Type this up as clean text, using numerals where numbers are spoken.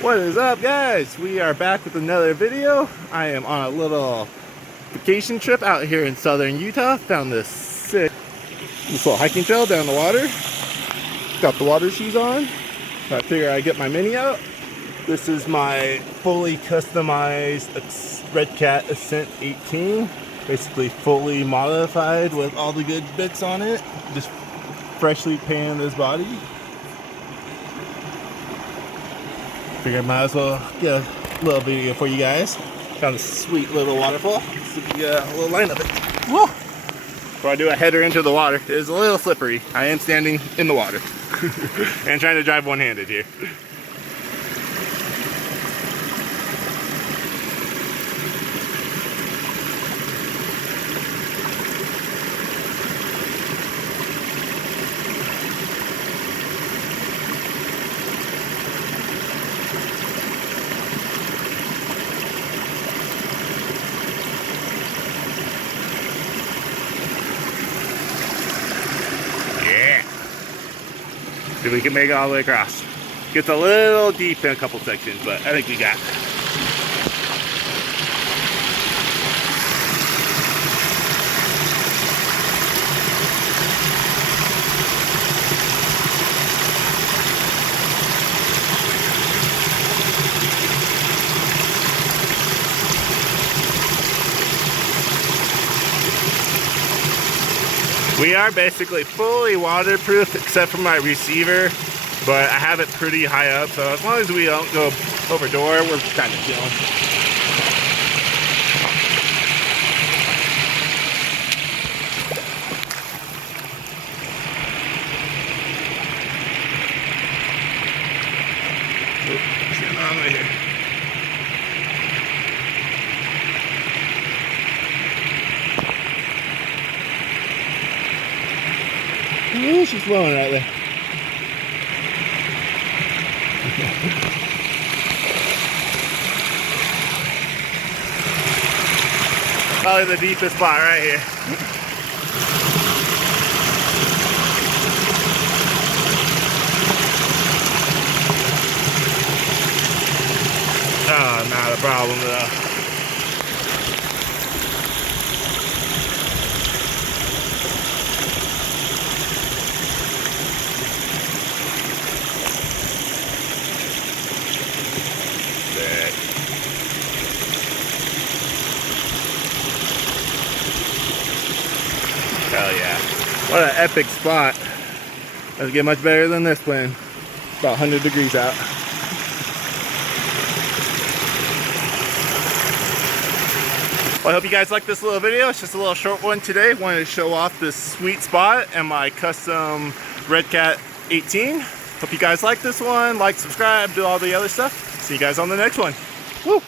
What is up, guys? We are back with another video. I am on a little vacation trip out here in southern Utah. Found this little hiking trail down the water. Got the water shoes on. I figure I'd get my mini out. This is my fully customized Redcat Ascent 18. Basically fully modified with all the good bits on it. Just freshly painted this body. Figured I might as well get a little video for you guys. Found a sweet little waterfall. So we get a little line of it. Whoa! Before I do a header into the water, it is a little slippery. I am standing in the water and trying to drive one-handed here. See if we can make it all the way across. Gets a little deep in a couple sections, but I think we got it. We are basically fully waterproof except for my receiver, but I have it pretty high up, so as long as we don't go over door, we're kind of chilling. What's going on right here? Ooh, she's blowing right there. Probably the deepest spot right here. Oh, not a problem though. Hell yeah. What an epic spot. Doesn't get much better than this one. About 100 degrees out. Well, I hope you guys like this little video. It's just a little short one today. Wanted to show off this sweet spot and my custom Redcat 18. Hope you guys like this one. Like, subscribe, do all the other stuff. See you guys on the next one. Woo!